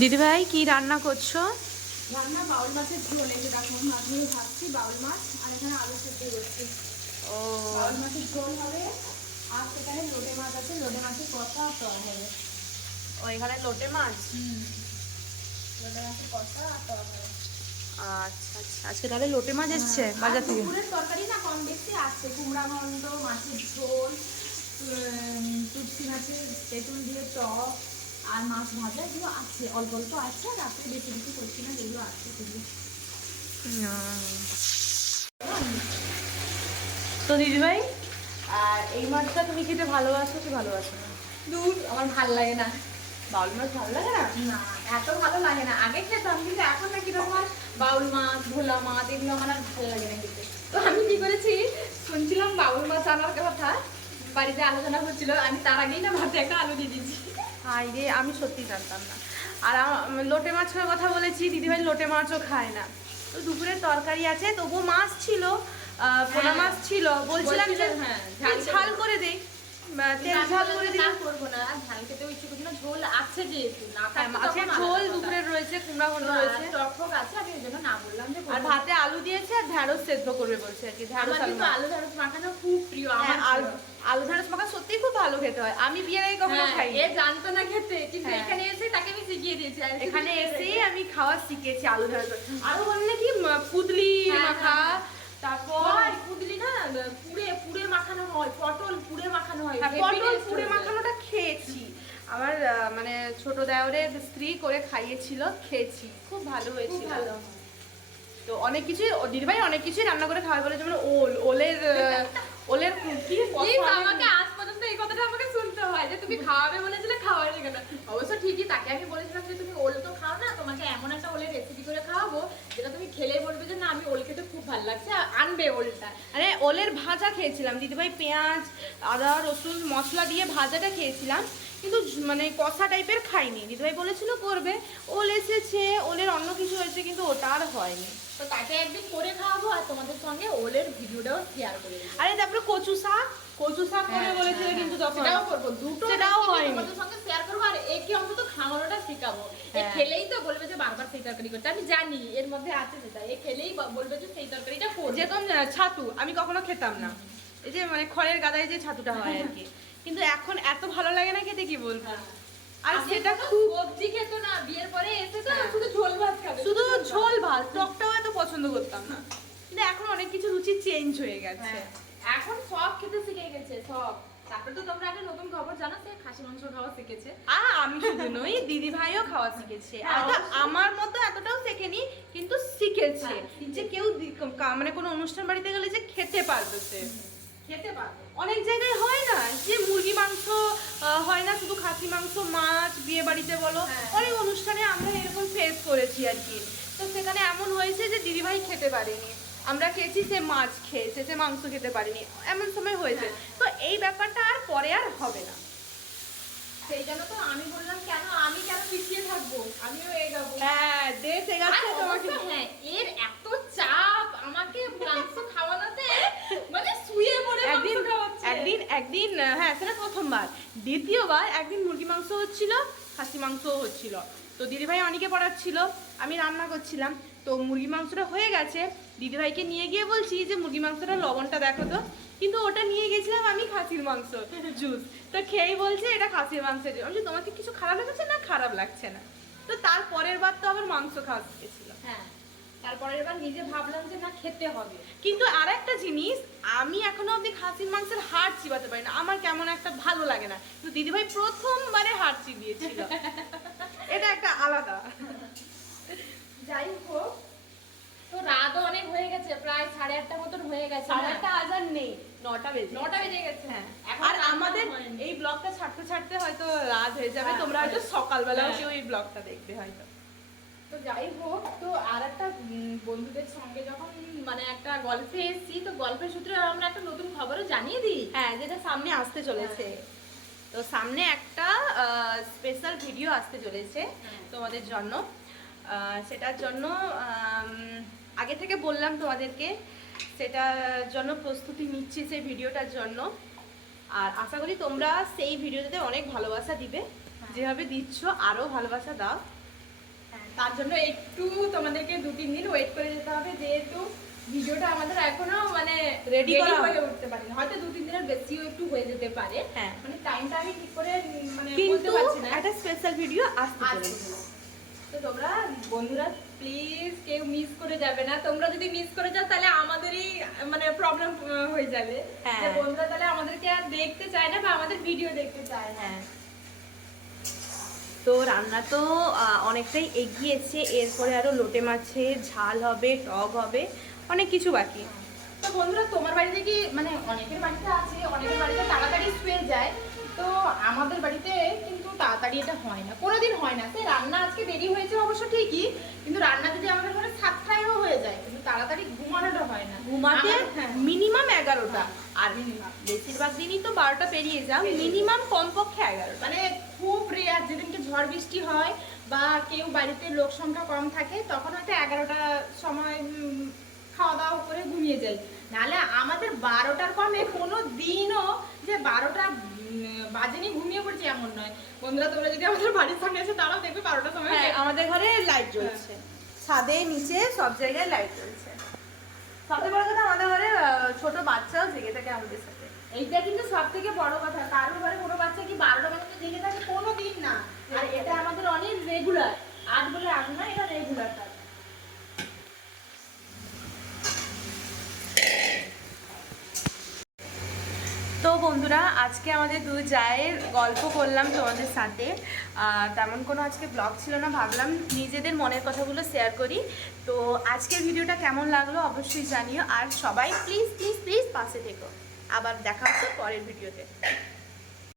দিদিভাই কি রান্না করছ? রান্না বাউল মাছের ঝোল এই যে দেখো মাছগুলো ভাজছি বাউল মাছ আর এখানে আলু সেদ্ধ করছি। ও। বাউল মাছের ঝোল হবে আর সেখানে লোটে মাছ আছে লোটে মাছের কষা টক হবে। ও এখানে লোটে মাছ? লোটে মাছের কষা আর টক হবে। আচ্ছা আচ্ছা। আজকে তাহলে লোটে মাছ এসছে বাজার থেকে? দুপুরের তরকারি না কম বেশি আছে কুমড়া ঘন্ট মাছের ঝোল তুলসী মাছের তেঁতুল দিয়ে টক আর মাছ ভাজা এগুলো আছে অল্প অল্প আছে রাত্রে বেশি বেশি করছি না যেগুলো আছে সেগুলো। তো দিদিভাই? আর এই মাছটা তুমি খেতে ভালোবাসো কি ভালোবাসো না? দুধ আমার ভালো লাগে না। বাউল মাছ ভালো লাগে না? না এত ভালো লাগে না। আগে খেতাম কিন্তু এখন না কীরকম আর বাউল মাছ ভোলা মাছ এগুলো আমার আর ভালো লাগে না খেতে। তো আমি কি করেছি শুনছিলাম বাউল মাছ আনার কথা বাড়িতে আলোচনা হচ্ছিল আমি তার আগেই না ভাতে একটা আলু দিয়ে দিয়েছি। হাই রে আমি সত্যি জানতাম না। আর লোটে মাছের কথা বলেছি দিদিভাই লোটে মাছও খায় না। তো দুপুরের তরকারি আছে তবুও মাছ ছিল পোনা হ্যাঁ। মাছ ছিল। বলছিলাম যে হ্যাঁ, ঝাল করে দেই বা তেল ঝাল করে দিই করব না। ঝাল খেতেও ইচ্ছে করছি না ঝোল আছে যেহেতু না হ্যাঁ, মাছের ঝোল আলাদা রয়েছে কুমড়া ঘন্ট রয়েছে। টক টক আছে আমি ওই জন্য না বললাম যে আর ভাতে আলু দিয়েছে আর ঢ্যাঁড়স সেদ্ধ করবে বলছে আর কি ঢ্যাঁড়স আলু ঢ্যাঁড়স মাখানো। খুব প্রিয় হ্যাঁ, আমার আলু আলু ঢ্যাঁড়স মাখা সত্যিই খুব ভালো খেতে হয়। আমি বিয়ের আগে কখনো হ্যাঁ, খাই এ জানতো না খেতে কিন্তু হ্যাঁ। এখানে এসে তাকে আমি শিখিয়ে দিয়েছি এখানে এসেই আমি খাওয়া শিখেছি আলু ঢ্যাঁড়স আরও বললে কি পুদলি হ্যাঁ, মাখা তারপর কুদলি না পুড়ে পুড়ে মাখানো হয় পটল পুড়ে মাখানো হয় পটল হয়েছে। মাখানোটা খেয়েছি। আমার মানে ছোট দেওরের স্ত্রী করে খাইয়েছিল খেয়েছি। খুব ভালো হয়েছিল। ভালো। তো অনেক কিছু দিদিভাই অনেক কিছুই রান্না করে খাওয়াই বলে যেমন ওল ওলের ওলের কি আমাকে আজ পর্যন্ত এই কথাটা আমাকে শুনতে হয় যে তুমি খাওয়াবে বলেছিলে খাওয়াই কেন? অবশ্য ঠিকই তাকে আমি বলেছিলাম যে তুমি ওল তো খাও না তোমাকে এমন একটা ওলের রেসিপি করে খাওয়াবো যেটা তুমি খেলে বলবে যে না আমি ওল খেতে খুব ভালো লাগছে আনবে ওলটা। আরে ওলের ভাজা খেয়েছিলাম দিদিভাই পেঁয়াজ আদা রসুন মশলা দিয়ে ভাজাটা খেয়েছিলাম। কিন্তু মানে কষা টাইপের খাইনি। দিদিভাই বলেছিল করবে ওল এসেছে ওলের অন্য কিছু হয়েছে কিন্তু ওটা আর হয়নি। তো তাকে একদিন করে খাওয়াবো আর তোমাদের সঙ্গে ওলের ভিডিওটাও শেয়ার করে আরে তারপরে কচু শাক কচু শাক করে হ্যাঁ, বলেছিল হ্যাঁ, কিন্তু হ্যাঁ। তখন সেটাও করব। দুটো সেটাও। তোমাদের সঙ্গে শেয়ার করব আর একে অন্তত খাওয়ানোটা শেখাবো। এ হ্যাঁ। খেলেই তো বলবে যে বারবার সেই তরকারি করতে আমি জানি এর মধ্যে আছে যেটা এ খেলেই বলবে যে সেই তরকারিটা করবে। যেরকম ছাতু আমি কখনো খেতাম না। এই যে মানে খড়ের গাদায় যে ছাতুটা হয় আর কি। কিন্তু এখন এত ভালো লাগে না খেতে কি বলব? হ্যাঁ। আর সেটা খুব সবজি খেতো না বিয়ের পরে এসে তো হ্যাঁ। শুধু ঝোল ভাত খাবে। শুধু ঝোল ভাত। টকটাও এত পছন্দ করতাম না। কিন্তু এখন অনেক কিছু রুচি চেঞ্জ হয়ে গেছে। হ্যাঁ। এখন সব খেতে শিখে গেছে সব। তারপরে তো তোমরা একটা নতুন খবর জানো সে খাসি মাংস খাওয়া শিখেছে। আর আমি শুধু নই দিদি ভাইও খাওয়া শিখেছে। হ্যাঁ, আমার মতো এতটাও শেখেনি কিন্তু শিখেছে যে কেউ মানে কোনো অনুষ্ঠান বাড়িতে গেলে যে খেতে পারবে সে। খেতে পারবে অনেক জায়গায় হয় না যে মুরগি মাংস হয় না শুধু খাসি মাংস মাছ বিয়ে বাড়িতে বলো। হ্যাঁ। অনেক অনুষ্ঠানে আমরা এরকম ফেস করেছি আর কি। তো সেখানে এমন হয়েছে যে দিদিভাই খেতে পারেনি। আমরা খেয়েছি সে মাছ খেয়েছে সে মাংস খেতে পারেনি। এমন সময় হয়েছে। হ্যাঁ। তো এই ব্যাপারটা আর পরে আর হবে না। সেই জন্য তো আমি বললাম কেন? আমি কেন পিছিয়ে থাকব? আমিও এগাবো। হ্যাঁ দেশ এগাচ্ছে তোমাকে হ্যাঁ এর এত চাপ আমাকে মাংস খাওয়ানোতে মানে শুয়ে পড়ে একদিন একদিন একদিন হ্যাঁ সেটা প্রথমবার। দ্বিতীয়বার একদিন মুরগি মাংস হচ্ছিল খাসি মাংসও হচ্ছিল। তো দিদিভাই অনেকে পড়াচ্ছিল আমি রান্না করছিলাম। তো মুরগি মাংসটা হয়ে গেছে। দিদিভাইকে নিয়ে গিয়ে বলছি যে মুরগি মাংসটা লবণটা দেখো তো। কিন্তু ওটা নিয়ে গেছিলাম আমি খাসির মাংস জুস তো খেয়েই বলছে এটা খাসির মাংসের জন্য। আমি তোমাকে কিছু খারাপ লাগছে? না খারাপ লাগছে না। তো তার পরের বার তো আবার মাংস খাওয়া শিখেছিল। হ্যাঁ। তারপরে এবার নিজে ভাবলাম যে না খেতে হবে। কিন্তু আর একটা জিনিস আমি এখনও অবধি খাসির মাংসের হাড় চিবাতে পারি না আমার কেমন একটা ভালো লাগে না। কিন্তু দিদিভাই প্রথমবারে হাড় চিবিয়েছিল। এটা একটা আলাদা। যাই হোক তো রাতও অনেক হয়ে গেছে প্রায় সাড়ে আটটা মতন হয়ে গেছে। সাড়ে? আটটা নেই নটা বেজে নটা বেজে গেছে। হ্যাঁ। আর আমাদের এই ব্লগটা ছাড়তে ছাড়তে হয়তো রাত হয়ে যাবে তোমরা হয়তো হ্যাঁ। সকালবেলাও হ্যাঁ। কেউ এই ব্লগটা দেখবে হয়তো। তো যাই হোক তো আর একটা উম, বন্ধুদের সঙ্গে যখন মানে একটা গল্পে এসেছি তো গল্পের সূত্রে আমরা একটা নতুন খবরও জানিয়ে দিই। হ্যাঁ যেটা সামনে আসতে চলেছে। তো সামনে একটা স্পেশাল ভিডিও আসতে চলেছে হ্যাঁ। তোমাদের জন্য। সেটার জন্য আগে থেকে বললাম তোমাদেরকে সেটার জন্য প্রস্তুতি নিচ্ছি সেই ভিডিওটার জন্য। আর আশা করি তোমরা সেই ভিডিওটাতে অনেক ভালোবাসা দিবে। হ্যাঁ। যেভাবে দিচ্ছ আরও ভালোবাসা দাও। তার জন্য একটু তোমাদেরকে দু তিন দিন ওয়েট করে যেতে হবে যেহেতু ভিডিওটা আমাদের এখনও মানে ready করা হয়ে উঠতে পারেনি। হয়তো দু তিন দিনের বেশিও একটু হয়ে যেতে পারে। হ্যাঁ। মানে টাইমটা আমি ঠিক করে মানে বলতে পারছি না। একটা স্পেশাল ভিডিও আসতে তো তোমরা বন্ধুরা প্লিজ কেউ মিস করে যাবে না। তোমরা যদি মিস করে যাও তাহলে আমাদেরই মানে প্রবলেম হয়ে যাবে। হ্যাঁ। বন্ধুরা তাহলে আমাদেরকে আর দেখতে চায় না বা আমাদের ভিডিও দেখতে চায় না। হ্যাঁ। তো রান্না তো অনেকটাই এগিয়েছে। এরপরে আরও লোটে মাছের ঝাল হবে টক হবে। অনেক কিছু বাকি। তো বন্ধুরা তোমার বাড়িতে কি মানে অনেকের বাড়িতে আছে অনেকের বাড়িতে তাড়াতাড়ি শুয়ে যায়। তো আমাদের বাড়িতে কিন্তু তাড়াতাড়ি এটা হয় না। কোনোদিন হয় না। সেই রান্না আজকে দেরি হয়েছে অবশ্য ঠিকই কিন্তু রান্না যদি আমাদের ঘরে সাতটায়ও হয়ে যায় কিন্তু তাড়াতাড়ি ঘুমানোটা হয় না। ঘুমাতে হ্যাঁ। মিনিমাম এগারোটা। আর Minimum। বেশিরভাগ দিনই তো বারোটা পেরিয়ে যাও। মিনিমাম কমপক্ষে এগারোটা। মানে খুব রেয়ার যেদিনকে ঝড় বৃষ্টি হয় বা কেউ বাড়িতে লোক সংখ্যা কম থাকে তখন হয়তো এগারোটা সময় উম, খাওয়া দাওয়া করে ঘুমিয়ে যাই। নাহলে আমাদের বারোটার কমে কোনো দিনও যে বারোটা বাজেনি ঘুমিয়ে পড়ছি এমন নয়। বন্ধুরা তোমরা যদি আমাদের বাড়ির সামনে এসে তারাও দেখবে বারোটার সময় হ্যাঁ আমাদের ঘরে লাইট জ্বলছে। ছাদে নিচে সব জায়গায় লাইট জ্বলছে। সবচেয়ে বড় কথা আমাদের ঘরে ছোট বাচ্চাও জেগে থাকে আমাদের সাথে। এইটা কিন্তু সব থেকে বড় কথা। কারোর ঘরে কোনো বাচ্চা কি বারোটা পর্যন্ত জেগে থাকে? কোনো দিন না। আর এটা আমাদের অনেক রেগুলার আজ বলে আজ না এটা রেগুলার কাজ তো বন্ধুরা আজকে আমাদের দু জায়ের গল্প করলাম তোমাদের সাথে। তেমন কোনো আজকে ব্লগ ছিল না, ভাবলাম নিজেদের মনের কথাগুলো শেয়ার করি। তো আজকের ভিডিওটা কেমন লাগল অবশ্যই জানিও। আর সবাই প্লিজ প্লিজ প্লিজ পাশে থেকো। আবার দেখা হচ্ছে পরের ভিডিওতে।